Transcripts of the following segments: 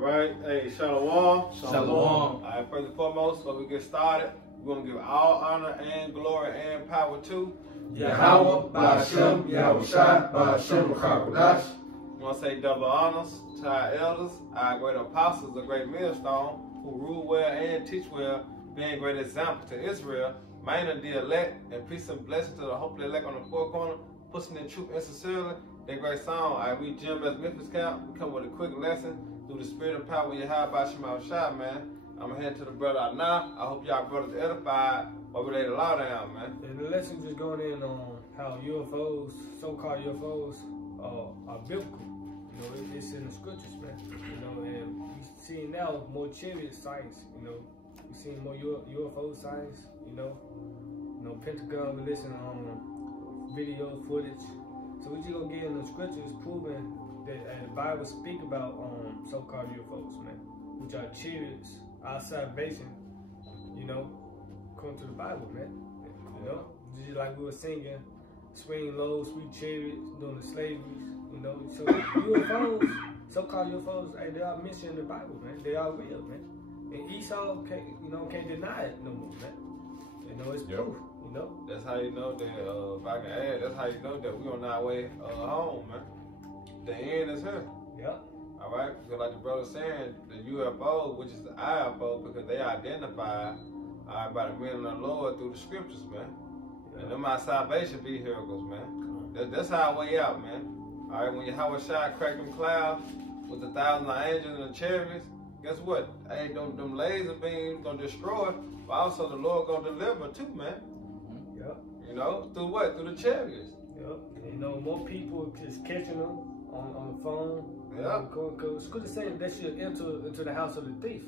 right. Hey, Shalom. Shalom. All right, first and foremost, before we get started, we're going to give all honor and glory and power to Yahweh, Ba'ashem, Yahushua, Ba'ashem, Chakadash. We want to say double honors to our elders, our great apostles, the great millstone, who rule well and teach well, being a great example to Israel, mainly the elect, and peace and blessing to the hopefully elect on the four corner, pushing in truth and sincerely. That great song, I read Jim as Memphis Camp. We come with a quick lesson through the spirit and power of Yahweh Ba'ashem Yahushua, man. I'm going to head to the brother out now. I hope y'all brothers edified while we lay the law down, man. And the lesson just going in on how UFOs, so-called UFOs, are biblical. You know, it's in the scriptures, man. You know, and we seeing now more chariot signs. You know, we seeing more UFO signs. You know, Pentagon releasing video footage. So we just gonna get in the scriptures proving that the Bible speak about so-called UFOs, man, which are chariots, our salvation. You know, according to the Bible, man. You know, just like we were singing, swing low, sweet chariots during the slavery. You know, so UFOs, so-called UFOs, hey, they are mentioned in the Bible, man. They are real, man. And Esau can't deny it no more, man. You know, it's proof. You know, that's how you know that. If I can add, that's how you know that we on our way home, man. The end is here. Yeah. All right, because like the brother saying, the UFO, which is the IFO, because they identify by the men of the Lord through the scriptures, man. Yeah. And them our salvation vehicles, man. That's our way out, man. All right, when Yahweh Shai cracked them clouds with 1,000 angels and the chariots, guess what? Hey, them laser beams gonna destroy, but also the Lord gonna deliver too, man. Yep. You know, through what? Through the chariots. Yep. And, you know, more people is catching them on the phone. Yeah. Because scripture saying they should enter into the house of the thief.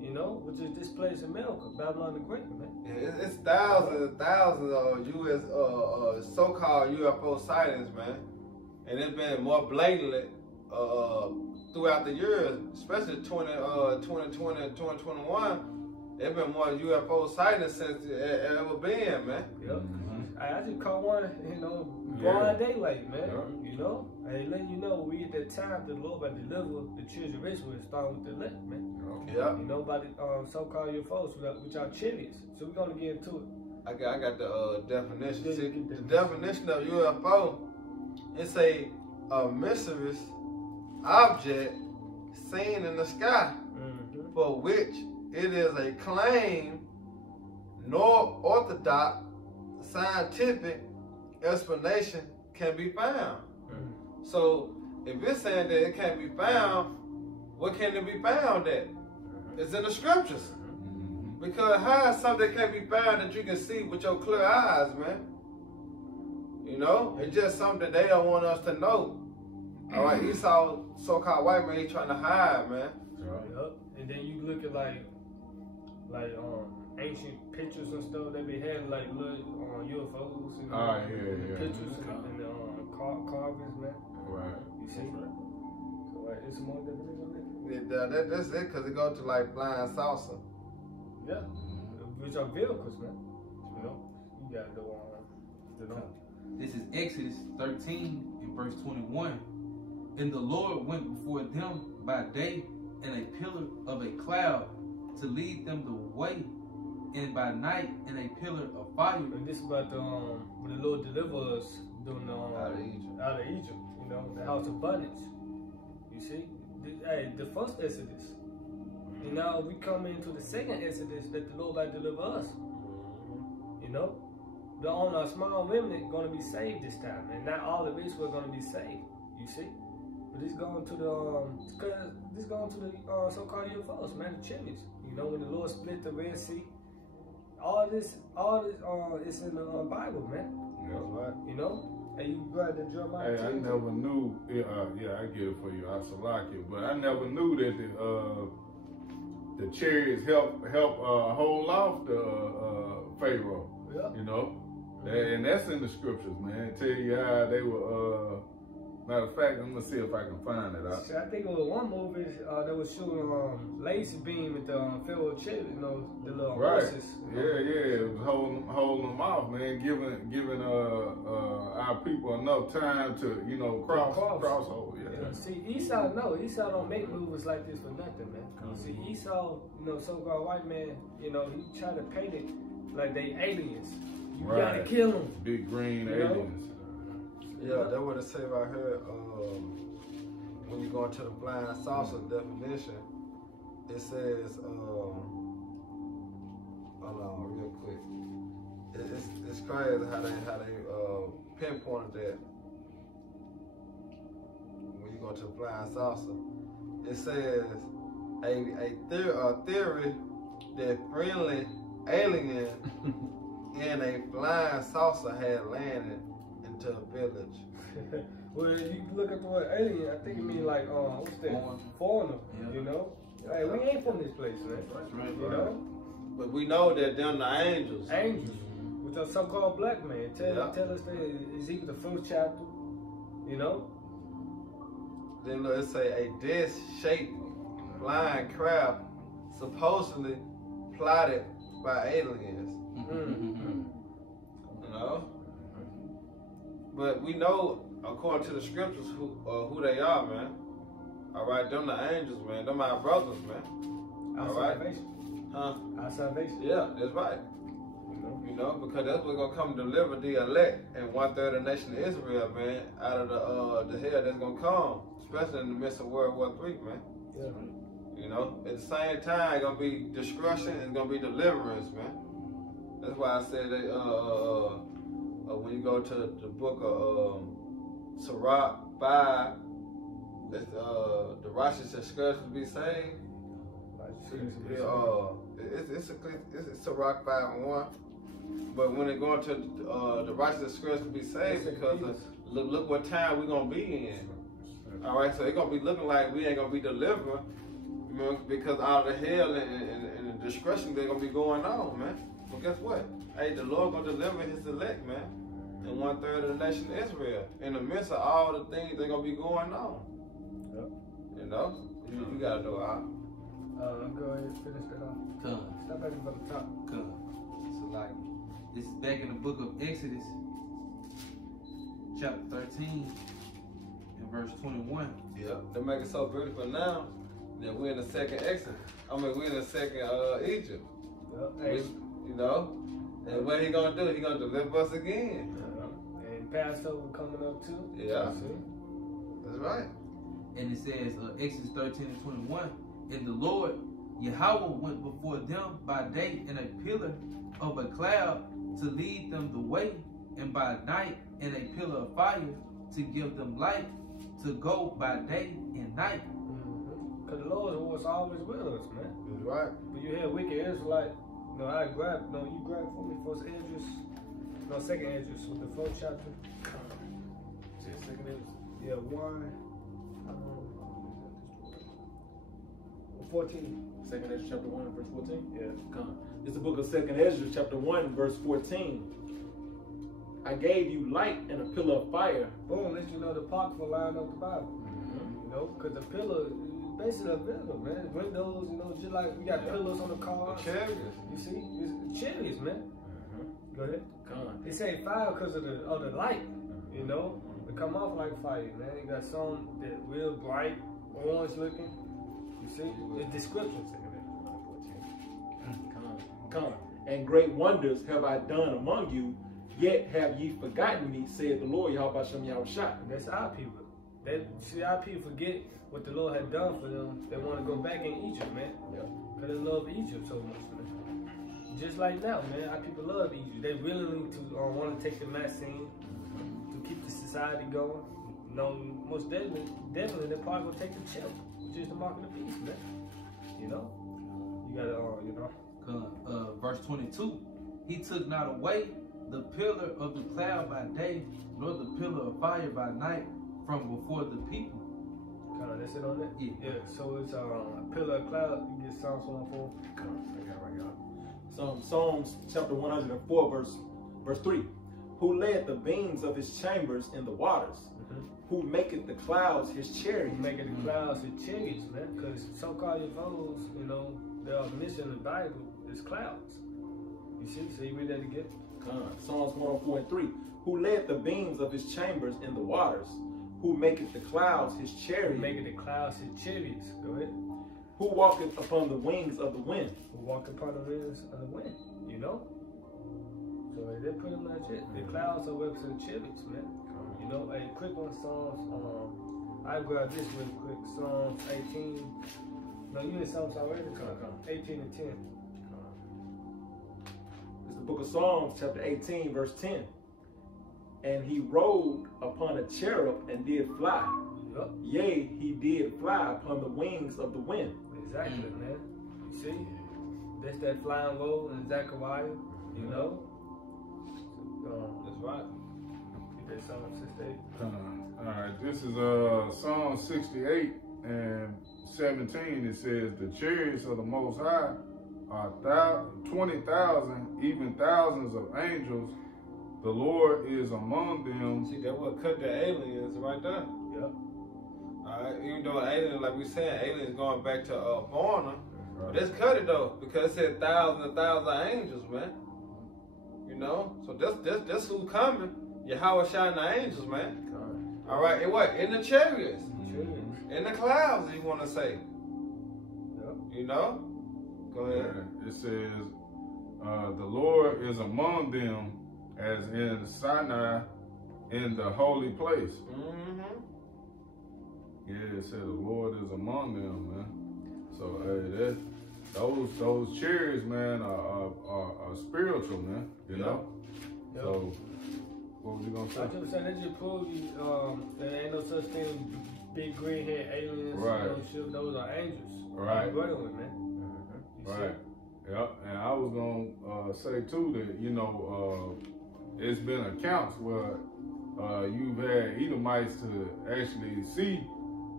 You know, which is this place in America, Babylon the Great, man. Yeah, it's thousands and thousands of U.S. So-called UFO sightings, man. And it's been more blatantly throughout the years, especially 2020 and 2021. There's been more UFO sightings since it ever been, man. Yep. I just caught one, you know, broad daylight, man. Yeah. You know, I letting you know we at that time the Lord about to deliver the children of Israel, starting with the elect, man. Yeah. You know about the so-called UFOs, which are chariots. So we're gonna get into it. I got the definition. See, the definition of UFO, it's a mysterious object seen in the sky, for which it is a claim nor orthodox scientific explanation can be found. So if it's saying that it can't be found, what can it be found at? It's in the scriptures. Because how is something that can't be found that you can see with your clear eyes, man? You know, it's just something they don't want us to know. All right, Esau, so-called white man, he's trying to hide, man. Yep. And then you look at like ancient pictures and stuff that they had, like little UFOs and pictures and carvings, man. Right. You see? So like, it's more definition. That's it, because it goes to like flying saucer. Yeah. Which are vehicles, man. You know, you got the This is Exodus 13 and verse 21. And the Lord went before them by day in a pillar of a cloud to lead them the way, and by night in a pillar of fire. And this is about when the Lord delivered us during out of Egypt, you know, the house of bondage. You see? The first Exodus. And now we come into the second Exodus that the Lord about to deliver us. You know? The only small remnant going to be saved this time, and not all of Israel going to be saved. You see, but it's going to the so-called UFOs, man, the chariots. You know, when the Lord split the Red Sea, all this is in the Bible, man. That's right. You know, and you read the Jeremiah. Hey, I never knew. Yeah, I get it for you. I like it, but I never knew that the chariots help hold off the Pharaoh. Yeah. You know. And that's in the scriptures, man. Tell you how they were. Matter of fact, I'm gonna see if I can find it out. I think it was one movie that was shooting laser beam at the Pharaoh chariot, you know, the little horses. Yeah, it was holding them off, man. Giving our people enough time to, you know, cross over. Yeah. See, Esau, no, Esau don't make movies like this for nothing, man. See, Esau, you know, so-called white man, you know, he try to paint it like they aliens. You gotta kill them. Big green aliens. Yeah, that's what it say right here. When you go into the blind saucer definition, it says, hold on, real quick. It's crazy how they pinpointed that. When you go to the blind saucer, it says a theory that friendly alien in a flying saucer had landed into a village. Well, you look at the word alien, I think it means like, what's that? Foreigner, you know? Hey, we ain't from this place, man. That's right. You know? But we know that them the angels. Angels. With a so-called black man. Tell us that Ezekiel the first chapter, you know? Then it say a disc-shaped flying craft supposedly plotted by aliens. You know? But we know, according to the scriptures, who they are, man. All right, them the angels, man. Them our brothers, man. Our salvation. Huh? Our salvation. Yeah, that's right. You know, because that's what's gonna come deliver the elect and 1/3 of the nation of Israel, man, out of the hell that's gonna come, especially in the midst of World War III, man. Yeah. You know, at the same time, it's gonna be destruction and it's gonna be deliverance, man. That's why I said that when you go to the book of Sirach 5, that's the righteous and scourge to be saved. It's Sirach 5:1. But when they go into the righteous and scourge to be saved, because look what time we're gonna be in. All right, so it's gonna be looking like we ain't gonna be delivered, you know, because all the hell and the destruction they're gonna be going on, man. Well, guess what? Hey, the Lord gonna deliver His elect, man, and 1/3 of the nation of Israel in the midst of all the things that gonna be going on. Yep. You know, you gotta do it. Go ahead and finish that off. Come. Stop back from the top. Come. So like, this is back in the book of Exodus, chapter 13, and verse 21. Yeah, they make it so beautiful now that we're in the second Exodus. I mean, we're in the second Egypt. Hey. You know, and what He gonna do? He gonna deliver us again. And Passover coming up too. Yeah, that's right. And it says, Exodus 13 and 21, and the Lord Yahweh went before them by day in a pillar of a cloud to lead them the way, and by night in a pillar of fire to give them light to go by day and night. Because the Lord was always with us, man. That's right. When you hear wicked Israelite, you grab for me first Esdras, second Esdras with the 4th chapter. Second Esdras? Yeah, 14. Second Esdras chapter 1 verse 14? Yeah. Come. It's the book of Second Esdras chapter 1 verse 14. I gave you light and a pillar of fire. Boom, let you know the apocrypha line up the Bible. You know, because the pillar is basically a pillar, man. Windows, you know, just like we got pillars on the cars. The chariots. You see? It's chariots, man. Go ahead. Come. They say fire because of the light, you know? They come off like fire, man. You got some that real bright, orange looking. You see? It's descriptions. Come. And great wonders have I done among you, yet have ye forgotten me, said the Lord Yahweh Shem Yahushua. That's our people. See, our people forget what the Lord had done for them. They want to go back in Egypt, man. Because they love Egypt so much, man. Just like now, man, our people love Egypt. They really need to want to take the vaccine to keep the society going. You know, most definitely they're probably going to take the chip, which is the mark of the beast, man. You know? You got to, you know. Verse 22, He took not away the pillar of the cloud by day, nor the pillar of fire by night from before the people. That's it on that? Yeah. So it's a pillar of cloud. You get Psalms 104. I got it right here. Psalms chapter 104 verse 3. Who led the beams of his chambers in the waters? Who maketh the clouds his chariots? Who maketh the clouds his chariots, man? Because so-called UFOs, you know, they are mentioned in the Bible as clouds. You see? So you read that again? Psalms 104 and 3. who led the beams of his chambers in the waters, who maketh the clouds his chariot. Making the clouds his chariots. Go ahead. Who walketh upon the wings of the wind. Who walk upon the wings of the wind, you know? So they're pretty much it. The clouds are representing chariots, man. You know, a quick on Psalms, I grab this real quick. Psalms 18. No, you in Psalms already? 18 and 10. It's the book of Psalms, chapter 18, verse 10. And he rode upon a cherub and did fly. Yep. Yea, he did fly upon the wings of the wind. Exactly, man. You see? That's that flying roll in Zechariah, you know? That's right. Get that Psalm 68. All right, this is Psalm 68 and 17. It says, the chariots of the Most High are 20,000, even thousands of angels. The Lord is among them. See, that what cut the aliens right there. Yep. Alright, even though aliens, like we said, aliens going back to Barna. Right. But let's cut it though, because it said thousands and thousands of angels, man. You know? So that's who's coming. Yahweh shine the angels, man. Alright, in what? In the chariots. In the clouds, you want to say. Yep. You know? Go ahead. Yeah, it says, the Lord is among them as in Sinai in the holy place. Mm-hmm. Yeah, it said the Lord is among them, man. So hey, those chariots, man, are spiritual, man. You know. Yep. So what was you gonna say? I just saying that just proves you there ain't no such thing as big green head aliens. Right. You know, those are angels. Right. I'm running with, man. You Right. Yep. And I was gonna say too that it's been accounts where you've had Edomites to actually see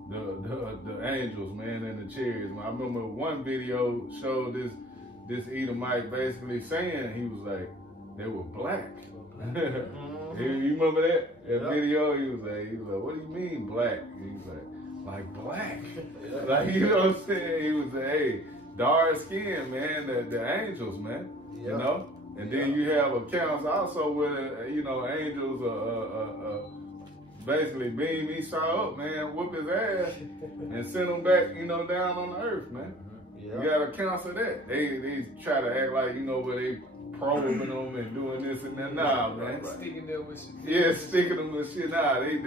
the angels, man, in the chariots. I remember one video showed this Edomite basically saying he was like they were black. You remember that video? He was like, what do you mean black? He was like black, like you know what I'm saying? He was like, hey, dark skin, man, the angels, man, you know. And then you have accounts also where angels basically beam Esau up, man, whoop his ass, and send him back, down on the earth, man. You got accounts of that. They try to act like, where they probing them and doing this and that. Nah, man. Sticking them with shit. Yeah, sticking them with shit. Nah, they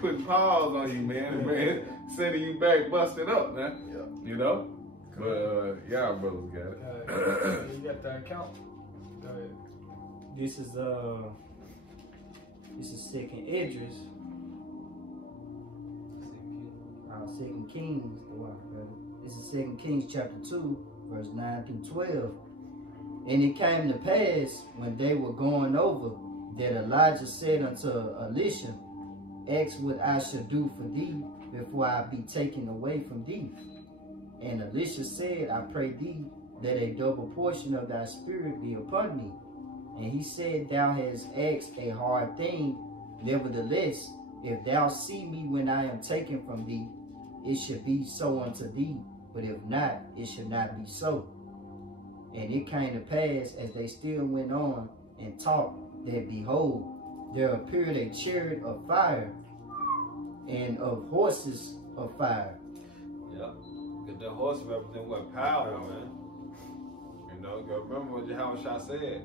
putting paws on you, man, sending you back busted up, man. You know? But y'all brothers got it. You got the account. Go ahead. This is Second Esdras. Second Kings. This is 2 Kings chapter 2, verse 9 through 12. And it came to pass when they were going over that Elijah said unto Elisha, ask what I shall do for thee before I be taken away from thee. And Elisha said, I pray thee that a double portion of thy spirit be upon me. And he said, thou hast asked a hard thing. Nevertheless, if thou see me when I am taken from thee, it should be so unto thee. But if not, it should not be so. And it came to pass, as they still went on and talked, that behold, there appeared a chariot of fire and of horses of fire. Yeah. Because the horse represent what? Power, man. You know, remember what Yahweh said.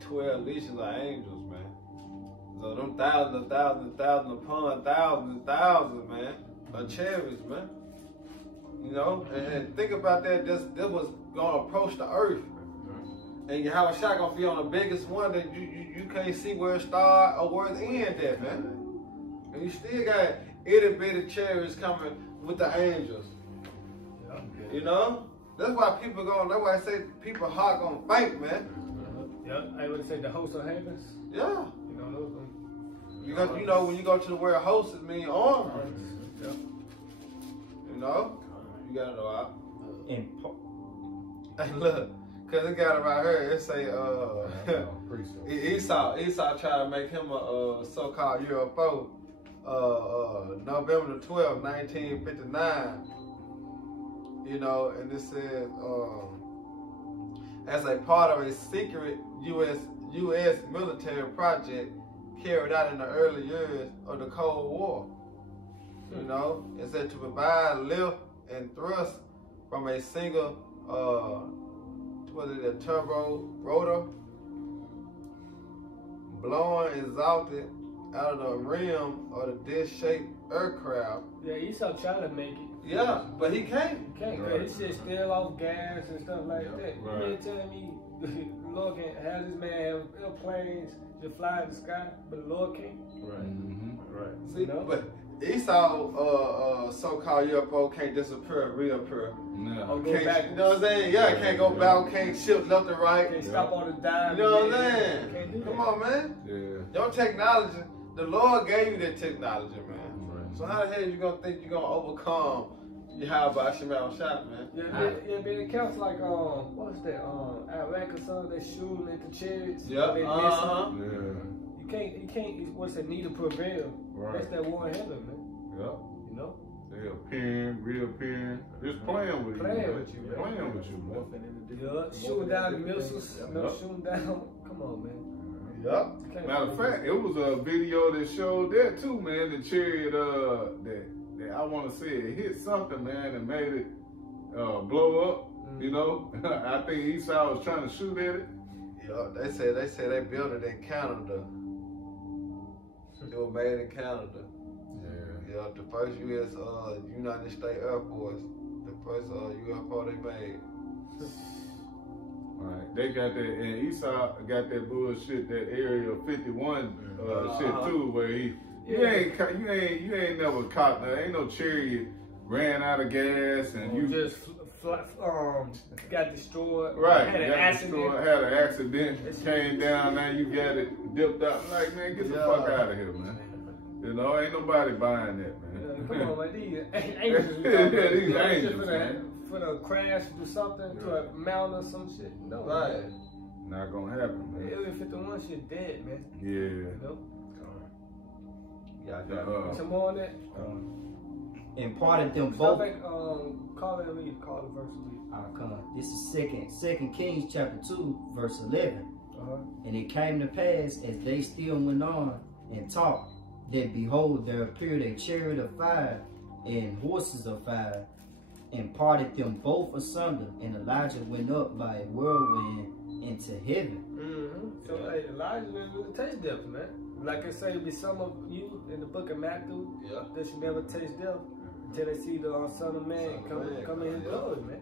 12 legions are angels, man. So them thousands upon thousands and thousands, man, are chariots, man. You know, and think about that. This was gonna approach the earth, and Yahweh gonna be on the biggest one that you can't see where it start or where it end at, man. And you still got itty bitty chariots coming with the angels. You know, that's why people that's why I say people heart gonna fight, man. I would say the host of heavens. Yeah. You know those ones. Because when you go to the word host, it means armies. Yeah. You know, you gotta know out. And Hey, look, cause it got it right here. It say Esau tried to make him a so-called UFO. November the 12th, 1959. You know, and it says as a part of a secret U.S. military project carried out in the early years of the Cold War. You know, it said to provide lift and thrust from a single, a turbo rotor, blowing exhausted out of the rim of the disc-shaped aircraft. Yeah, Esau trying to make it. Yeah, but he can't. He can't. Right. This shit still off gas and stuff like that. Right. You telling me the Lord can have this man have airplanes to fly in the sky, but the Lord can't? Right. Mm-hmm. Right. See, but Esau, so-called UFO can't disappear and reappear. Yeah. Or go Can't, back. you know what I'm saying? Yeah, can't go back, can't shift left and right. Can't stop on the dime. You know what I'm Can't saying? do Come that. on, man. Yeah. Your technology, the Lord gave you that technology, man. Right. So how the hell you gonna think you're gonna overcome Yahweh Shemal Shot, man? Yeah, been accounts like what's that? Iraq or something, they shooting at the chariots. Yeah, They uh-huh. missing. You can't. What's that? Need to prevail. Right. That's that war in heaven, man. Yep. You know. They appearing, reappearing, just playing with you. Playing man. with you, man. Playing with you, man. Yeah, shooting down the missiles. Shooting down. Come on, man. Yep. Can't Matter of fact, it was a video that showed that too, man. The chariot, that I want to say it hit something, man, and made it blow up. You know, I think Esau was trying to shoot at it. Yeah, they say they built it in Canada. It was made in Canada. Yeah, the first U.S. United States Air Force, the first UFO they made. Right. They got that, and Esau got that bullshit, that Area 51 shit too, where you ain't never caught that. Ain't no chariot ran out of gas and you just got destroyed. right. Had an accident. Had an accident. Came down. Now you got it dipped out. Like, man, get the fuck out of here, man. You know, ain't nobody buying that, man. Come on, man. These angels. Yeah, these angels, man. For the crash to do something to a mountain or some shit. No, Right. Not gonna happen, man. Area 51 shit dead, man. Yeah. You know? Yeah, Some more on that? Imparted them Stop both. back, call it and read. Call the verse and read. Come on. This is Second Kings chapter 2, verse 11. Uh-huh. And it came to pass, as they still went on and talked, that behold, there appeared a chariot of fire and horses of fire, and parted them both asunder. And Elijah went up by a whirlwind into heaven. Mm-hmm. So hey, Elijah didn't really taste death, man. Like I say, it'll be some of you in the book of Matthew that should never taste death until they see the Son of Man come in his glory, man.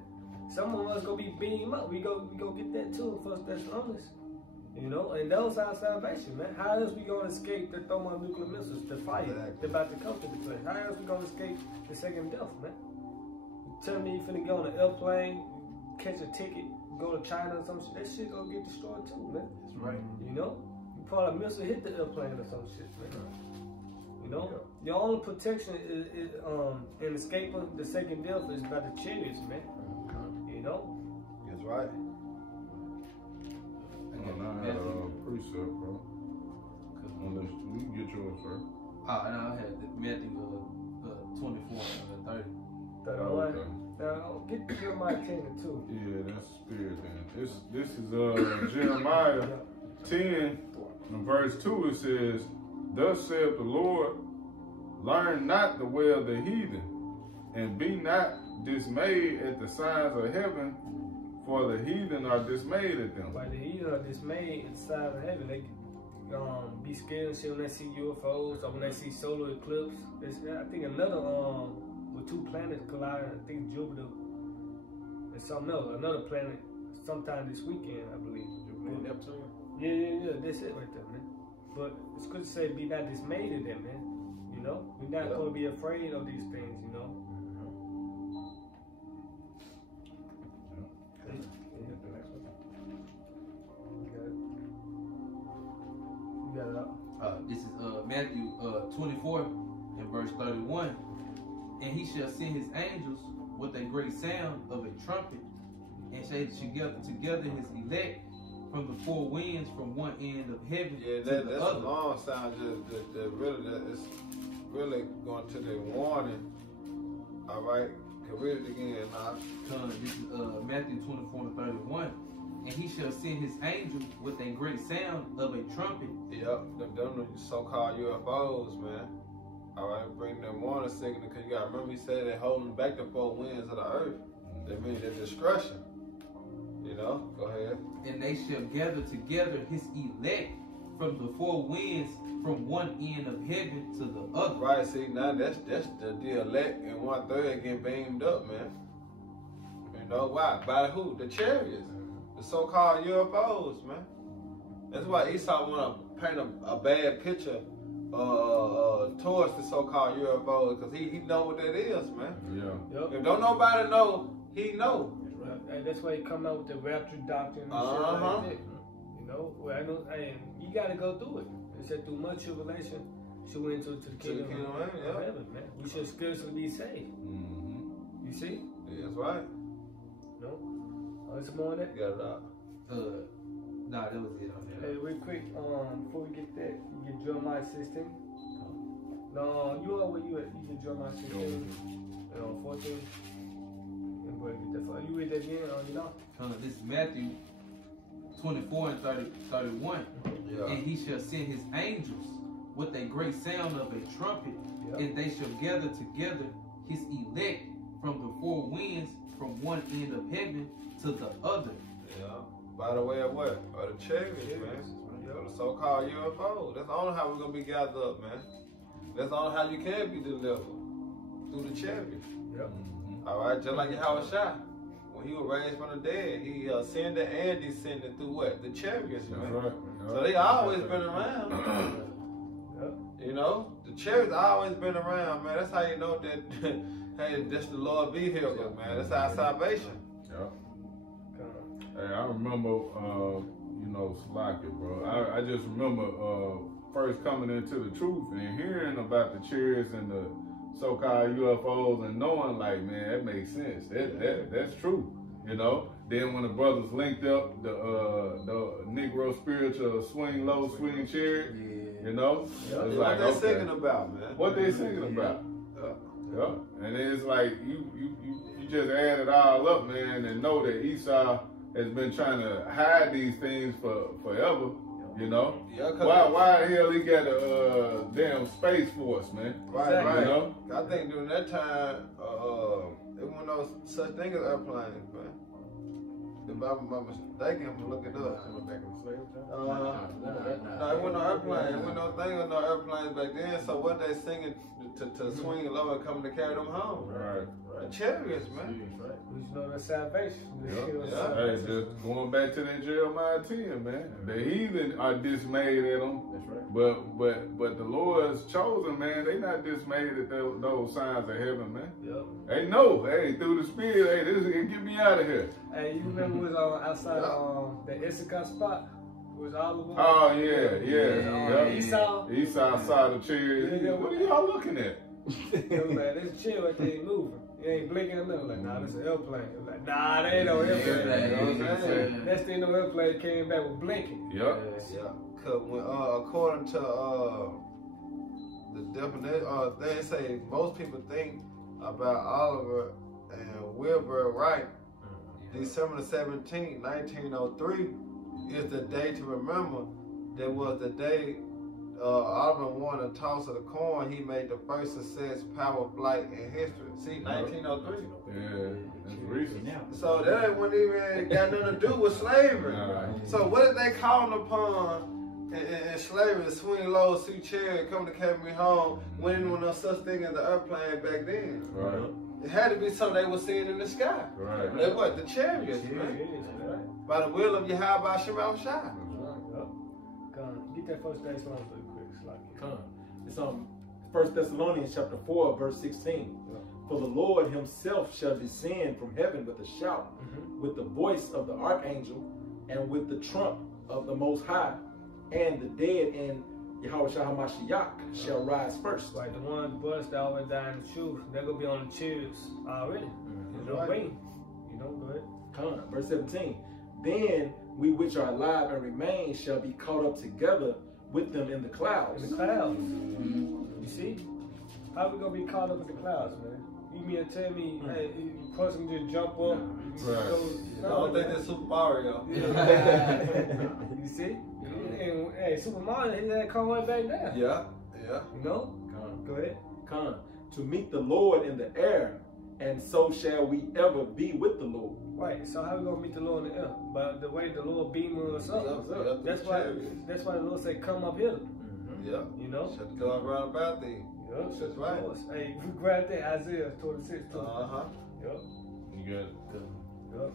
Some of us gonna be beamed up. We go get that too. First Thessalonians. You know, and those our salvation, man. How else we gonna escape the thermonuclear missiles, the fire that's about to come to the place? How else we gonna escape the second death, man? You tell me you finna go on an airplane, catch a ticket, go to China or some shit, that shit gonna get destroyed too, man. That's right. You know? You probably missile hit the airplane or some shit, man. You know? Your only protection is in escaping the second death is by the chariots, man. You know? That's right. I had a precept, bro. Unless you can get yours first. And I had Matthew 24 and 30. Okay. Now, get Jeremiah 10 and 2. Yeah, that's spirit then. This is Jeremiah 10 and verse 2. It says, "Thus saith the Lord, learn not the way of the heathen, and be not dismayed at the signs of heaven, for the heathen are dismayed at them." Like the heathen are dismayed at the side of heaven. They be scared and shit when they see UFOs or when they see solar eclipse. I think another with two planets colliding. I think Jupiter and something else. Another planet sometime this weekend, I believe. Jupiter, Neptune. Yeah. That's it right there, man. But it's good to say be not dismayed at them, man. You know, we're not going to be afraid of these things. You know. This is Matthew 24 and verse 31. "And he shall send his angels with a great sound of a trumpet, and shall together his elect from the four winds, from one end of heaven to the That's other." a long sound. It's really going to the warning. All right, can read it again now. This is Matthew 24 and 31. And he shall send his angel with a great sound of a trumpet. Yep, them so-called UFOs, man. All right, bring them warning signal, because you got to remember he said they're holding back the four winds of the earth. That means their discretion. You know, go ahead. And they shall gather together his elect from the four winds, from one end of heaven to the other. Right, see, now that's the elect and 1/3 getting beamed up, man. You know why? By who? The chariots. The so-called UFOs, man. That's why Esau want to paint a bad picture towards the so-called UFOs, because he know what that is, man. Yeah. If don't nobody know, he know. And that's why he come out with the rapture doctrine and shit like that. You know, well, I know, and you got to go through it. It said through much tribulation, she went into the kingdom of heaven, man. We should spiritually be saved. Mm-hmm. You see? Yeah, that's right. No? Oh, there's some more on that? You got it out. Nah, that was it on there. Hey, real quick, before we get that, you get Jeremiah 16. No, you are where you at. You get Jeremiah 16. 14. And boy, get that far. You read that again, you know? This is Matthew 24 and 31. Yeah. And he shall send his angels with a great sound of a trumpet, Yep. and they shall gather together his elect from the four winds, from one end of heaven to the other. Yeah. By the way of what? Of the chariots, man. The so-called UFO. That's the only how we're going to be gathered up, man. That's the only how you can be delivered. Through the chariots. Yep. All right, just like Yahweh Shah. When he was raised from the dead, he ascended and descended through what? The chariots, man. Right. So they always been around. Yep. You know, the chariots always been around, man. That's how you know that, hey, that's the Lord vehicle, man. That's our salvation. Yeah. Hey, I remember, Slacker, bro. I just remember first coming into the truth and hearing about the chariots and the so-called UFOs and knowing, like, man, that makes sense. That's true, you know. Then when the brothers linked up the Negro spiritual swing low, swing chariot, you know, it's like, what they singing about, man? What they singing about? Yeah. And it's like you just add it all up, man, and know that Esau has been trying to hide these things forever. You know? Yeah, why the hell he got a damn space force, man? Right, right. You know? I think during that time, there wasn't no such thing as airplanes, man. If I'm mistaken, I'm gonna look it up. Back in the slave time? No, it wasn't no airplane. It wasn't no thing with no airplanes back then. So what they singing to swing low and coming to carry them home? Right. The chariots, man. We should know that salvation. Yeah. Hey, just going back to that Jeremiah 10, man. The heathen are dismayed at them. That's right. But the Lord's chosen, man, they not dismayed at those signs of heaven, man. Yep. They know, hey, through the Spirit, hey, this is get me out of here. Hey, you remember we was outside the Issachar spot? It was all of them. Oh, yeah. Esau saw the chariot. Yeah. What are y'all looking at? It was like, there's a chair right there, ain't moving. It ain't blinking or nothing. Like, nah, this is an airplane. It was like, nah, that ain't no airplane. You know what I'm saying? Next thing no airplane came back with blinking. Yep. Yeah. Cause when, according to the definition, they say most people think about Oliver and Wilbur Wright. December 17th, 1903 is the day to remember. That was the day Oliver won a toss of the coin. He made the first success power flight in history. See, 1903. Yeah, that's recent. So that wouldn't even got nothing to do with slavery. So what did they call upon in slavery? To swing low, see chariot, come to carry me home. When no such thing as an airplane back then. Right. It had to be something they were seeing in the sky. Right. They what? The chariots, man. By the will of Yahweh Shema Shai. Get that first Thessalonians real quick. It's 1 Thessalonians chapter 4, verse 16. For the Lord himself shall descend from heaven with a shout, with the voice of the archangel, and with the trump of the Most High, and the dead in Yahweh Shah HaMashiach shall rise first. Like the ones, the brothers that always die in the truth, they're going to be on the chariots already. There's no waiting. You know, go ahead. Verse 17. Then we which are alive and remain shall be caught up together with them in the clouds. In the clouds. You see? How are we going to be caught up in the clouds, man? You mean to tell me, hey, a person just jump up? I don't think that's Super Mario. You see? And hey, Super Mario, he had to come right back down. Yeah. You know? Go ahead. To meet the Lord in the air, and so shall we ever be with the Lord. Right. So how we gonna meet the Lord in the air? But the way the Lord beaming us up. That's why the Lord say, "Come up here." Yeah. You know. Shut the door around about thee. Yeah. That's right. Hey, we grab that Isaiah 26 too. Yep. You got it. Yep.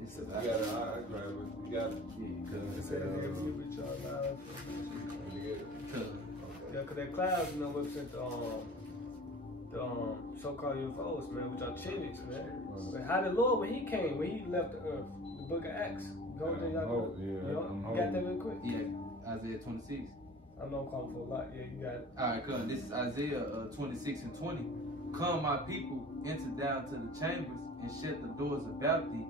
It says, I got it. I grab it. You got it. It said, "We with y'all now." Yeah, cause that clouds, you know, represent the so-called UFOs, man, which are chilies, man. But how the Lord, when he left the earth, the book of Acts, go there, y'all. You got that real quick? Yeah, Isaiah 26. I know I'm calling for a lot. Yeah, you got it. All right, come. This is Isaiah 26 and 20. Come, my people, enter down to the chambers and shut the doors about thee.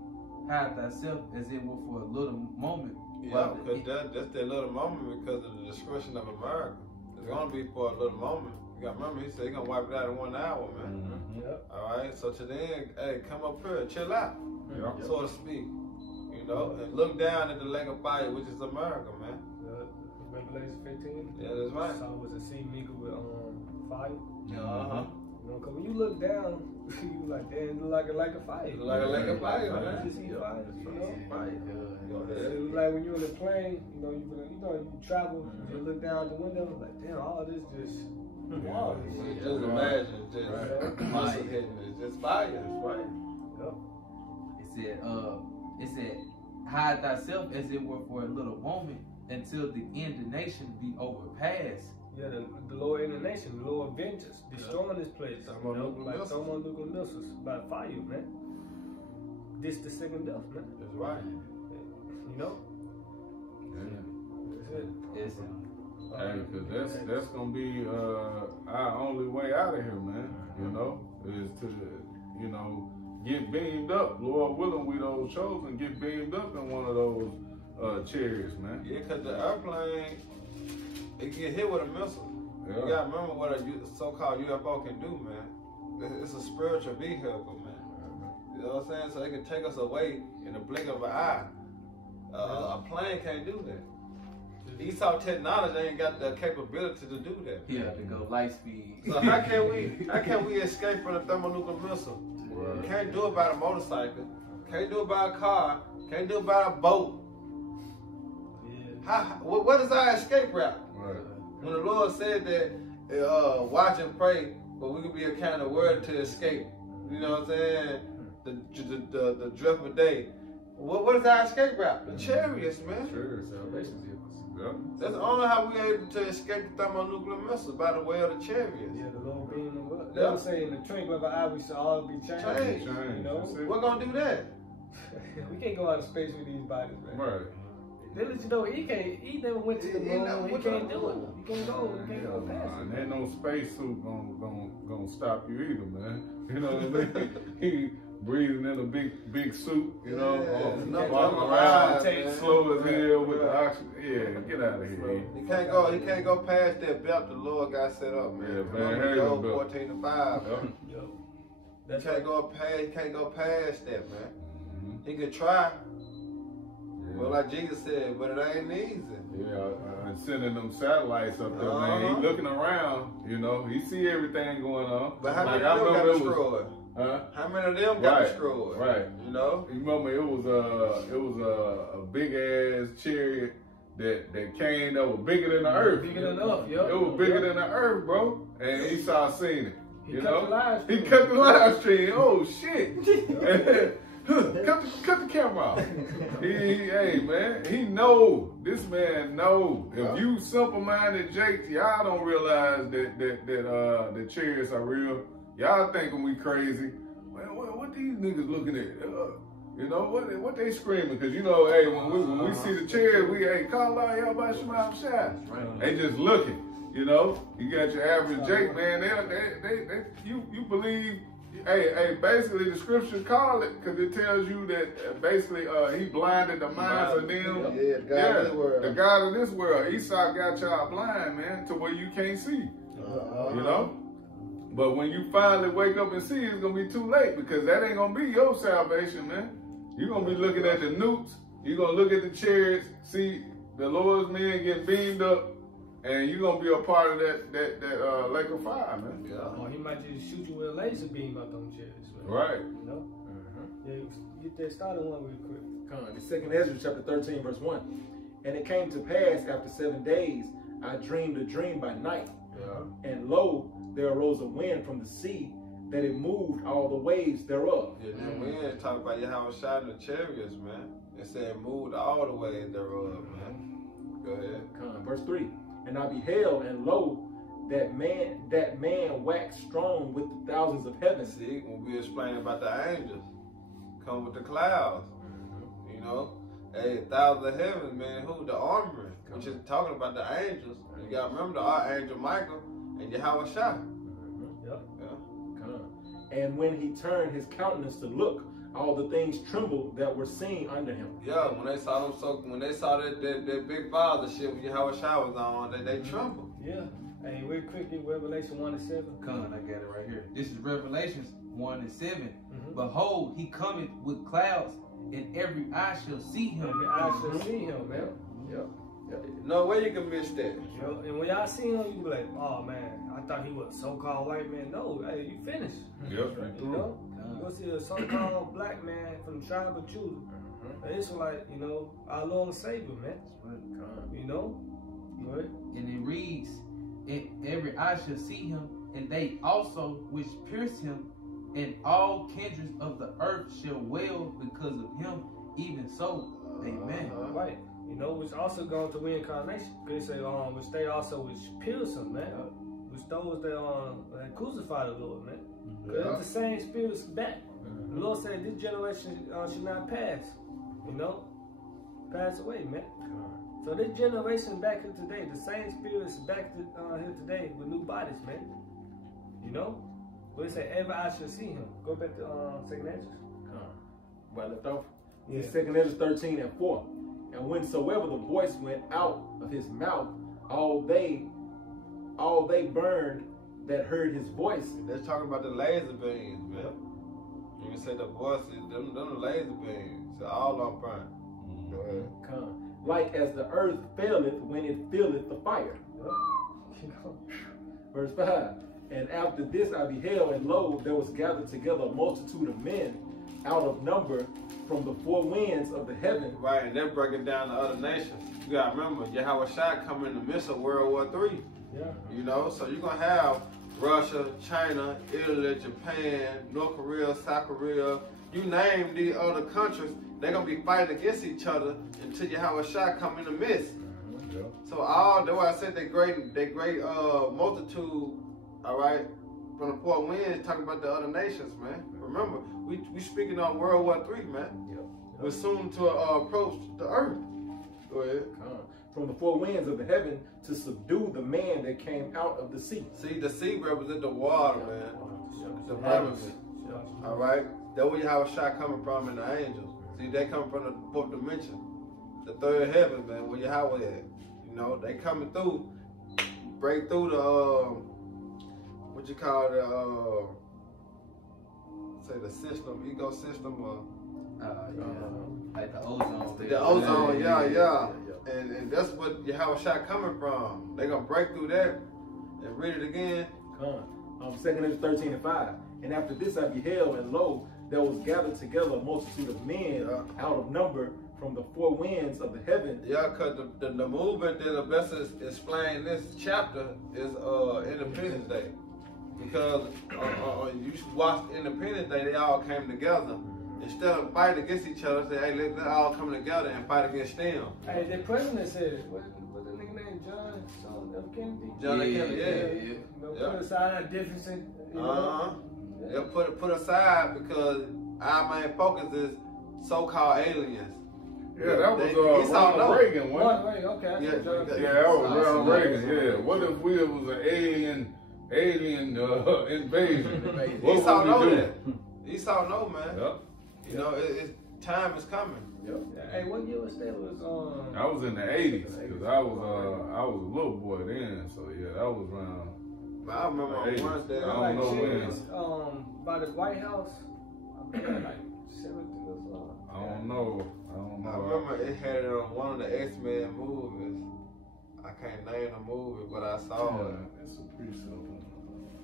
Hide thyself as it were for a little moment. Yeah, because that's that little moment because of the destruction of America. It's going to be for a little moment. You got to remember, he said he's going to wipe it out in 1 hour, man. Yep. All right, so to then, hey, come up here, chill out, so to speak. You know, and look down at the lake of fire, which is America, man. Revelation 15. Yeah, that's right. So it was a sea mingled with fire. Yeah, You know, cause when you look down, you like, damn, it look like a lake of fire. It's like a lake of fire, You man. just see fire, you know? Yeah. It was like when you're in a plane, you travel, you look down the window, like, damn, all this just wow. Just imagine, just muscle hitting it, just fire. That's right. Yep. It said, hide thyself as it were for a little moment until the end of nation be overpassed. Yeah, the Lord in the nation, the Lord vengeance, destroying this place. You know, like thermonuclear missiles by fire, man. This the second death, man. That's right. You know? That's it. Yes. Hey, cause that's gonna be our only way out of here, man. You know, is to get beamed up. Lord willing, we those chosen get beamed up in one of those chariots, man. Yeah, cause the airplane, it get hit with a missile. Yeah. You gotta remember what a so-called UFO can do, man. It's a spiritual vehicle, man. You know what I'm saying? So it can take us away in the blink of an eye. A plane can't do that. Esau technology ain't got the capability to do that. He had to go light speed. So how can we escape from the thermonuclear missile? Right. Can't do it by a motorcycle. Can't do it by a car. Can't do it by a boat. Yeah. What is our escape route? Right. When the Lord said that, watch and pray, but we could be a kind of word to escape. You know what I'm saying? The dreadful day. What is our escape route? The chariots, man. Sure, salvation vehicles. Yep. That's only how we able to escape the thermonuclear missile, by the way of the chariots. Yeah, the Lord being the what? They were saying the twinkle of an eye we shall all be changed. Change. You know? We're gonna do that. We can't go out of space with these bodies, man. Right. They let you know he never went to the moon. He can't do it. He can't go. He can't go past it. And ain't no spacesuit gonna stop you either, man. You know what I mean? He breathing in a big suit, you know, walking around slow as hell with the oxygen. Yeah, get out of here. He can't go past that belt the Lord got set up, man. Yeah, man. Job 14:5. Yep. He can't go past that, man. He could try. Well, like Jesus said, but it ain't easy. Yeah, and sending them satellites up there, man. He looking around, you know. He see everything going on. But how many of them got destroyed? How many of them got destroyed? Right. You know? You remember it was a big ass chariot that came that was bigger than the earth. Bigger than the earth, yo. It was bigger than the earth, bro. And Esau seen it. He cut the live stream. He cut the live stream. Oh shit. Cut the camera off. Hey man, he know. This man know. If you simple-minded Jake, y'all don't realize that the chariots are real. Y'all thinking we crazy. Man, what these niggas looking at? You know what they screaming? Cause you know, hey, when we see the chariots, we call out y'all by Shema Shai. They just looking. You know, you got your average Jake, man. You believe. Hey, basically the scripture call it because it tells you that basically he blinded the minds of them. Yeah, the God of this world. Esau got y'all blind, man, to where you can't see. You know? But when you finally wake up and see, it's gonna be too late, because that ain't gonna be your salvation, man. You're gonna be looking at the newts. You're gonna look at the chariots, see the Lord's men get beamed up, and you're gonna be a part of that lake of fire, man. Yeah. Or he might just shoot you with a laser beam out them chariots. Right. You know? Yeah, get that started one real quick. The second Ezra chapter 13 verse 1. And it came to pass after 7 days, I dreamed a dream by night. Yeah. And lo, there arose a wind from the sea, that it moved all the waves thereof. Yeah, then we ain't talking about Yahweh shot in the chariots, man. It said moved all the ways thereof, man. Go ahead. Verse 3. And I beheld, and lo, that man waxed strong with the thousands of heaven. See, when we explain about the angels, come with the clouds. You know, hey, thousands of heavens, man. Who? The armory, which is talking about the angels. You gotta remember the archangel Michael and Yahweh Shah. Yep. Yeah. And when he turned his countenance to look, all the things trembled that were seen under him. Yeah, when they saw them, when they saw that big father ship when Yahweh Shah was on, they trembled. Yeah. Hey, real quick in Revelation 1:7. Come on, I got it right here. This is Revelations 1:7. Behold, he cometh with clouds, and every eye shall see him. Every eye shall see him, man. Yep. No way you can miss that. Yep. And when y'all see him, you be like, oh man, I thought he was a so-called white man. No, hey, you finished. Yep. You know? You go see a so-called black man from the tribe of Judah. It's like, you know, our Lord and Savior, man. You know? Right? And it reads, and every eye shall see him, and they also which pierced him, and all kindreds of the earth shall wail because of him, even so. Amen. Right. You know, which also going to reincarnation. They say, which they also which pierced him, man. Which those that crucified the Lord, man. It's the same spirits back. The Lord said this generation should not pass. You know? Pass away, man. So this generation back here today, the same spirits back here today with new bodies, man. You know? But it said every eye shall see him. Go back to second Ezra. Well left off. Yeah. Second Ezra 13:4. And whensoever the voice went out of his mouth, all they burned that heard his voice. They're talking about the laser beams, man. You can say the voices, them the laser beams. So all of them burn. Go ahead. Like as the earth faileth when it filleth the fire. Verse 5. And after this I beheld, and lo, there was gathered together a multitude of men out of number from the four winds of the heaven. Right, and they're breaking down the other nations. You gotta remember, Yahweh Shah come in the midst of World War III. Yeah. You know, so you're gonna have Russia, China, Italy, Japan, North Korea, South Korea, you name these other countries, they're gonna be fighting against each other until Yahweh Shah come in the midst. So that's why I said that great multitude, all right, from the four winds, talking about the other nations, man. Remember, we speaking on World War III, man. We're soon to approach the earth. Go ahead. From the four winds of the heaven to subdue the man that came out of the sea. See, the sea represents the water, man. The heavens. All right? That's where Yahweh Shah coming from and the angels. See, they come from the fourth dimension. The third heaven, man, where Yahweh at. You know, they coming through, break through the, what you call the, say the system, ecosystem, like the ozone. The ozone, yeah. And that's what Yahweh Shah coming from. They gonna break through that and read it again. 2 Ezra 13:5. And after this I beheld, and lo, there was gathered together a multitude of men out of number from the four winds of the heaven. Yeah, because the movement that the best explain this chapter is Independence Day. Because you watch Independence Day, they all came together. Instead of fighting against each other, say, hey, let's all come together and fight against them. Hey, the president said, what the nigga name, John F. Kennedy? John F. Kennedy, You know, put aside that difference in, you know. Yeah, put aside because our main focus is so-called aliens. Yeah, that was Ronald Reagan, wasn't it? Okay. Yeah, that was Ronald Reagan. Yeah. What if we was an alien invasion? What Esau would know we do? that. Esau know, man. Yep. You know, time is coming. Yep. Hey, what year was that? I was in the 80s because I was a little boy then. So yeah, that was around I remember one day. I don't know chariots, by the White House. I mean, like 70 or something. I don't know. I remember it had it on one of the X-Men movies. I can't name the movie, but I saw it. It's a pretty simple.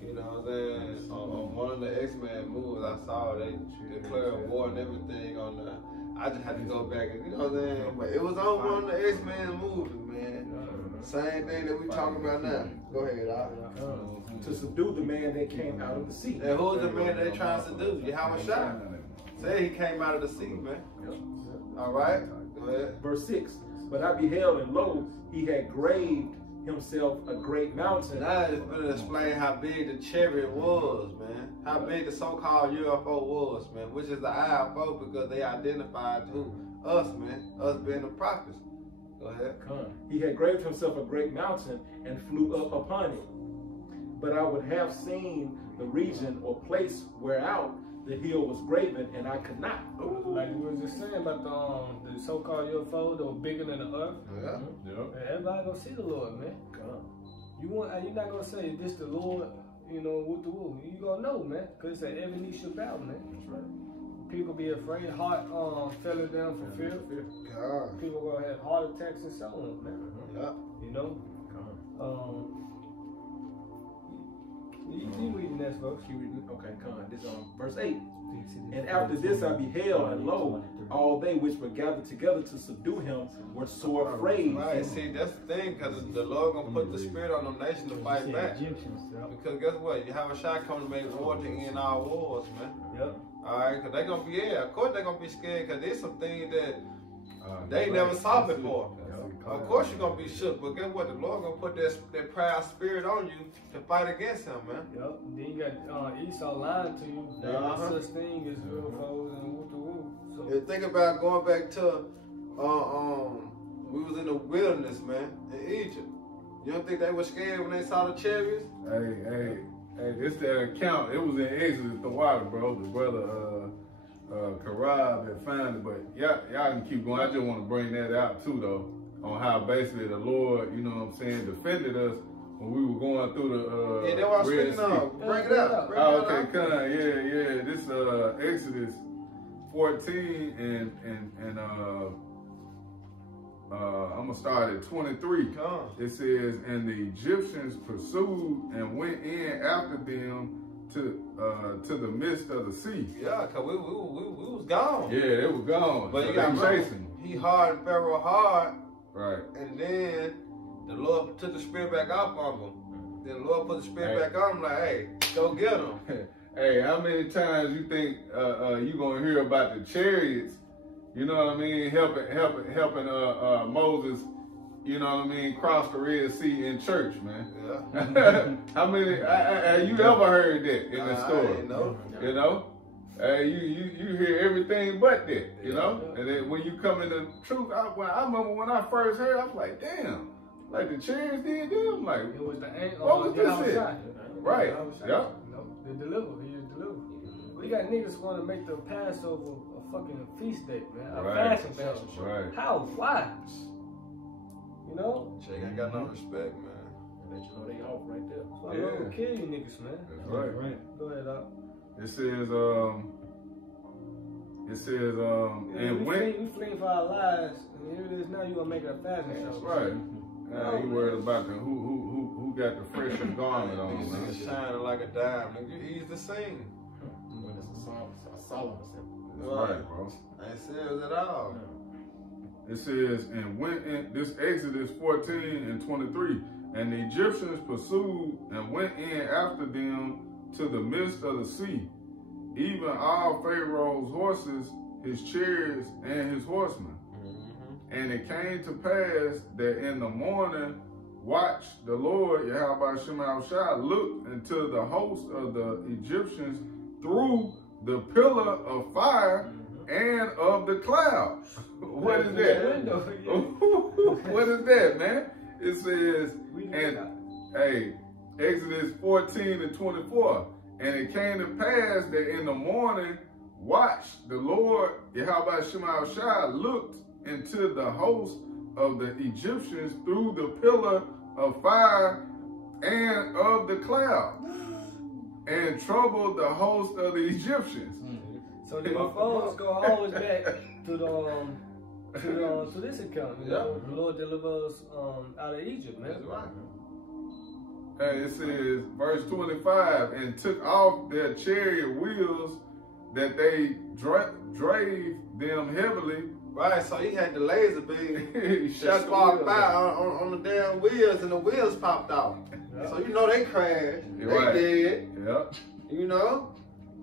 You know what I'm saying? On one of the X-Men movies, I saw they declared war and everything on the. I just had to go back and, you know what I'm saying? But it was on one of the X-Men movies, man. Same thing that we talking about now. Go ahead, to subdue the man that came out of the sea. And who's the man they trying to do? Yahweh Shai. Say he came out of the sea, man. All right, go ahead. Verse 6. But I beheld, and lo, he had graved himself a great mountain. Now it's gonna explain how big the chariot was, man. How big the so-called UFO was, man. Which is the IFO because they identified who? Us, man. Us being the prophets. Go ahead. He had graved himself a great mountain and flew up upon it. But I would have seen the region or place whereout the hill was graven, and I could not. Like we were just saying about the so-called UFO that were bigger than the earth. Yeah. And everybody gonna see the Lord, man. You're not gonna say this the Lord, you know, with the woo. You gonna know, man, because it's every knee shall bow, man. That's right. People be afraid, heart falling down for fear. God. People gonna have heart attacks and so on, man. Yeah. You know. You reading that, folks? You reading? Okay, this verse 8. And after this I beheld, and lo, all they which were gathered together to subdue him were sore afraid. Right, see, that's the thing, because the Lord gonna put the spirit on them nations to fight back. Because guess what? You have a shot coming to make war to end our wars, man. Yep. All right, because they're gonna be, of course they're gonna be scared, because there's some things that they never saw before. Of course you're gonna be shook, but guess what? The Lord gonna put that proud spirit on you to fight against him, man. Yep. Then you got Esau lying to you. There is such thing as UFOs and woo-to-woo. So Yeah, think about going back to we was in the wilderness, man, in Egypt. You don't think they were scared when they saw the chariots? Hey, this that account. It was in Exodus, the water, bro. The brother Karab had found it, but y'all can keep going. I just want to bring that out too, though, on how basically the Lord, you know what I'm saying, defended us when we were going through the yeah, they were Red speaking Sea. of. Bring it up. Okay, come, yeah. This Exodus 14 and I'm gonna start at 23. It says, and the Egyptians pursued and went in after them to the midst of the sea. Yeah, cause we was gone. Yeah, they were gone. But so you got chasing. He hardened Pharaoh hard. Right. And then the Lord took the spirit back off of him. Then the Lord put the spirit back on him, like, hey, go get him. Hey, how many times you think you gonna hear about the chariots? You know what I mean? Helping Moses, you know what I mean, cross the Red Sea in church, man. Yeah. How many? Have you ever heard that in the story? I didn't know. You know, you hear everything but that. You know, and then when you come into the truth, I remember when I first heard, I was like, damn, like the chariots did this. I'm like, it was the what was this? Right. Yep. They deliver. He just delivered. We got niggas want to make the Passover a fucking feast day, man. A fashion show. Right. How? Why? You know? Jake ain't got no respect, man. Let you know they off right there. That's why I love to kill you niggas, man. That's right. Go ahead, Doc. It says, and we fleeing for our lives, and here it is now. You gonna make it a fashion show? That's right. Now you worried about the who got the freshest garment on, man. He's shining like a dime, nigga. He's the same. When it's a solemn assembly. That's right, bro. Ain't serious at all. It says, and went in this Exodus 14 and 23, and the Egyptians pursued and went in after them to the midst of the sea, even all Pharaoh's horses, his chariots, and his horsemen. And it came to pass that in the morning watch the Lord, Yahweh Shai, looked into the host of the Egyptians through the pillar of fire and of the cloud. What is that? What is that, man? It says, and Exodus 14 and 24. And it came to pass that in the morning watch the Lord, Yahweh Shai, looked into the host of the Egyptians through the pillar of fire and of the cloud, and troubled the host of the Egyptians. So the UFOs go all the way back to to this account. You know, the Lord delivers out of Egypt, man. That's right. And it says, verse 25, and took off their chariot wheels that they drave them heavily. Right, so he had the laser beam Shot the sparked wheels by out. on the damn wheels, and the wheels popped off. Yeah. So you know they crashed. Right. They did. Yep. You know,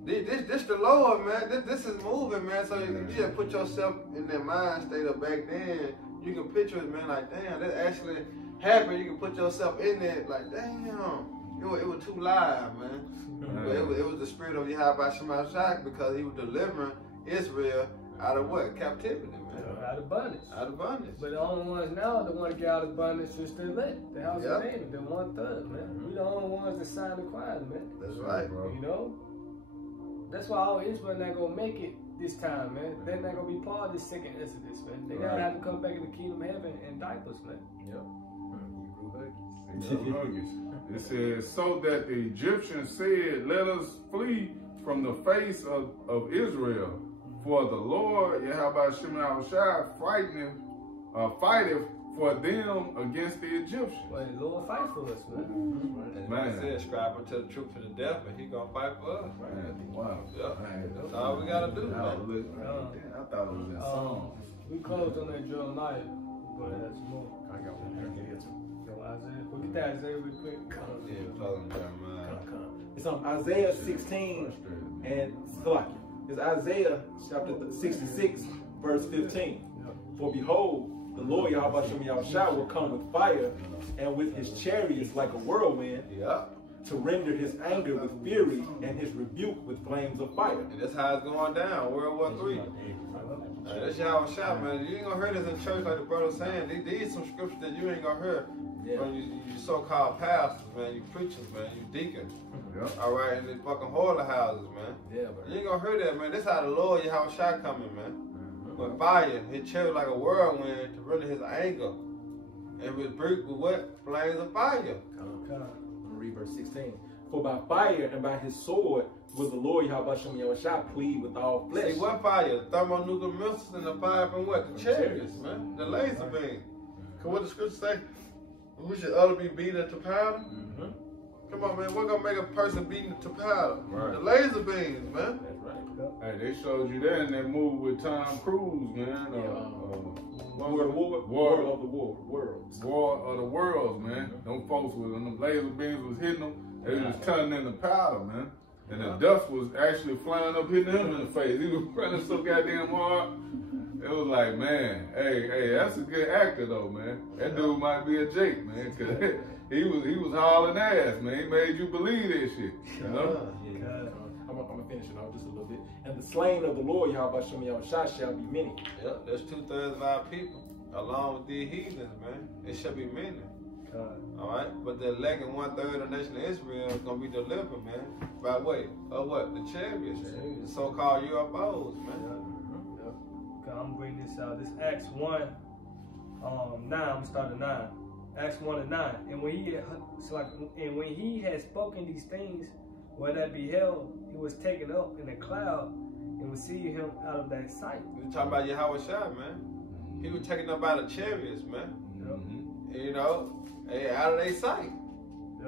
this the Lord, man. This is moving, man. So you just put yourself in that mind state of back then. You can picture it, man. Like, damn, that actually happened. You can put yourself in there, like, damn, it was too live, man. But it was the spirit of Yahweh Shema Shach, because he was delivering Israel out of what? Captivity, man. Out of bondage. Out of bondage. But the only ones now that want to get out of bondage is the elect, the house of David, the 1/3, man. We the only ones that signed the choir, man. That's right, bro. You know? That's why all Israel not gonna make it this time, man. They're not gonna be part of this second Exodus, man. They gotta have to come back in the kingdom of heaven in diapers, man. Yep. It says, so that the Egyptians said, let us flee from the face of Israel. For the Lord, Yahweh Shema Shai, fighteth for them against the Egyptians. Well, the Lord fight for us, man. And man, I said, scribe unto the truth to the death, and he gonna fight for us. Man, wow. Yep. That's all we gotta do, man. I thought it was in Psalms. We closed on that Jeremiah. Go ahead, that's more. I got one there. Get it. Yo, Isaiah. We'll get that Isaiah real quick. Yeah, we're talking Jeremiah. It's on Isaiah 16 and Salakia. It's Isaiah chapter 66, verse 15. For behold, the Lord Yahweh Shem Yahushua will come with fire and with his chariots like a whirlwind, to render his anger with fury and his rebuke with flames of fire. And that's how it's going down, World War III. That's Yahushua, man. You ain't gonna hear this in church like the brother saying. These some scriptures that you ain't gonna hear from you so-called pastors, man, you preachers, man, you deacons. All right, in the fucking holy houses, man. You ain't gonna hear that, man. This how the Lord Yahushua coming, man. With fire, his chariot like a whirlwind to render his anger, and rebuke with what? Flames of fire. I'm gonna read verse 16. For by fire and by his sword will the Lord Yahweh Shem Yahushua plead with all flesh. See, what fire? The thermonuclear missiles and the fire from what? The chariots, man. The laser beam. Cause what the scripture say? Who should other be beaten to powder? Come on, man. What gonna make a person beaten to powder? The laser beams, man. That's right. Hey, they showed you that in that movie with Tom Cruise, man. War of the Worlds. War of the Worlds, man. Them folks with them laser beams was hitting them. They was just turning into powder, man. And the dust was actually flying up, hitting him in the face. He was running so goddamn hard. It was like, man, hey, that's a good actor though, man. That dude might be a Jake, man, cause he was hauling ass, man. He made you believe that shit, you know? I'm gonna finish it off just a little bit. And the slain of the Lord Yahweh Shem Yahushua shall be many. Yep, that's 2/3 of our people, along with the heathens, man. It shall be many. All right, but the elect and 1/3 of the nation of Israel is gonna be delivered, man. By way of what? The chariots, the so-called UFOs, man. I'm bringing this out. This Acts 1, 9. I'm gonna start at 9. Acts 1 and 9. And when he had spoken these things, where that beheld, he was taken up in a cloud, and received him out of that sight. We talking about Yahweh Shai, man. He was taken up by the chariots, man. You know, out of their sight.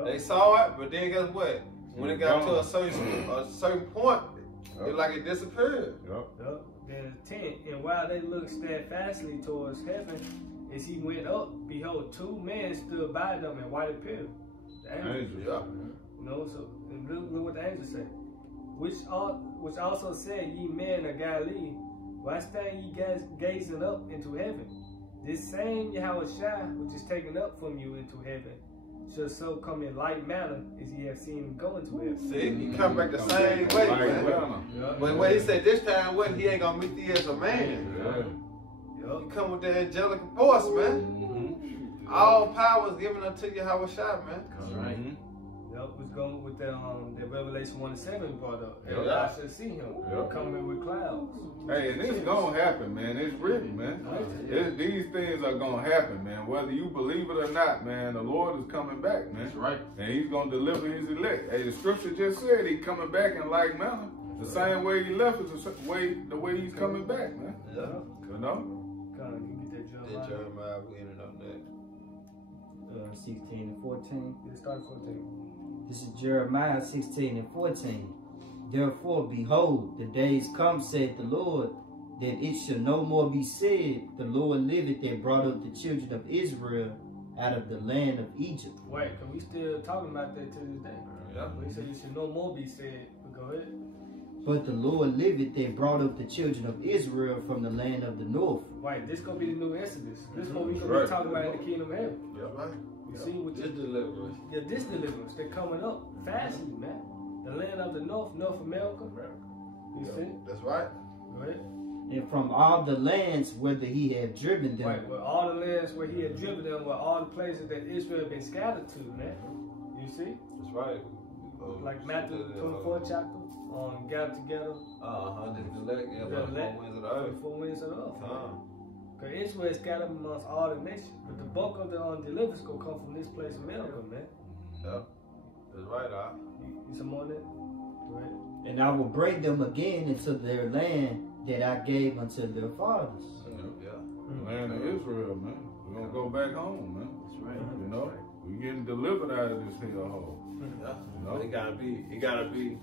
They saw it, but then guess what? When it got to a certain point, it like it disappeared. Then 10, and while they looked steadfastly towards heaven, as he went up, behold, 2 men stood by them in white apparel. The angels. You know, so and look what the angels say. Which also said, ye men of Galilee, why stand ye gazing up into heaven? This same Yahweh Shai, which is taken up from you into heaven, shall so come in like manner as ye have seen him go into heaven. See, he come back the same way, man. But when he said this time, what, he ain't gonna meet thee as a man. He come with the angelic force, man. All power is given unto Yahweh Shai, man. Yep, was going with the Revelation 1:7 brought up. Yep. I should see him coming with clouds. Hey, and it's gonna happen, man. It's written, man. These things are gonna happen, man. Whether you believe it or not, man, the Lord is coming back, man. That's right. And He's gonna deliver His elect. Hey, the Scripture just said He's coming back in like manner. The same way He left is the way He's coming back, man. Yeah. You know? God, you get that That Jeremiah, we ended on that. 16 and 14. Yeah, start 14. This is Jeremiah 16 and 14. Therefore, behold, the days come, saith the Lord, that it shall no more be said, the Lord liveth that brought up the children of Israel out of the land of Egypt. Wait, because we still talking about that to this day. Yeah. We say you should no more be said. But go ahead. But the Lord liveth that brought up the children of Israel from the land of the north. Right, this gonna be the new Exodus. This is what we gonna Right. be talking about in the kingdom of heaven. Yeah, right. You see what This deliverance. Yeah, this deliverance, they're coming up fastly, man. The land of the North America. You see? That's right. Go ahead. And from all the lands whither he had driven them. Right, where all the lands where he had driven them, where all the places that Israel had been scattered to, man. You see? That's right. Like Matthew 24 chapter, gathered together. This elect, yeah, by the four winds of the earth. Four winds of the earth. Because Israel is scattered amongst all the nations. But the bulk of the deliverance gonna come from this place, America, man. Yeah. That's right, You some more there? Go ahead. And I will bring them again into their land that I gave unto their fathers. Yeah. Land of Israel, man. We're gonna go back home, man. That's right. You know? We're getting delivered out of this hellhole. Yeah. You know? It gotta be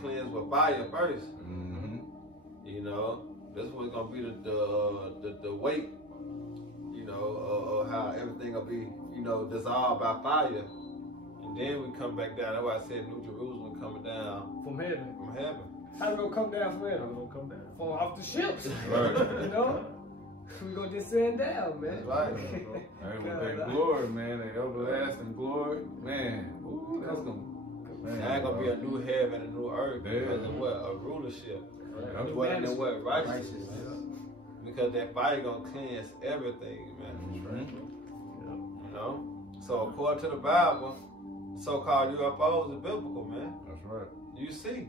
cleansed with fire first. Mm-hmm. You know, this was gonna be the weight. You know, how everything gonna be, you know, dissolved by fire, and then we come back down. That's why I said New Jerusalem coming down From heaven. from heaven. How we gonna come down from heaven? We're gonna come down from off the ships. Right. You know? We gonna descend down, man. That's right. Hey, with that glory, man, that everlasting glory, man. Ooh, that's gonna. Man, Now it's gonna be a new heaven and a new earth because of what? A rulership. Right. Dwelling in what? Righteousness. Because that fire gonna cleanse everything, man. You know? So according to the Bible, so-called UFOs are biblical, man. That's right. You see.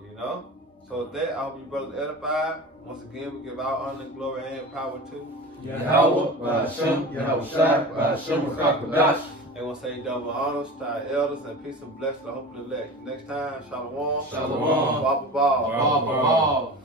You know? So with that, I hope you brothers edified. Once again, we give our honor, glory, and power to Yahweh, Ba'ashem, Yahweh Shai, Ba'ashem, Rakakadash. and we'll say double honors to our elders and peace and blessings to the hope of the elect. Next time, Shalom. Shalom. Baba Ball. Ball.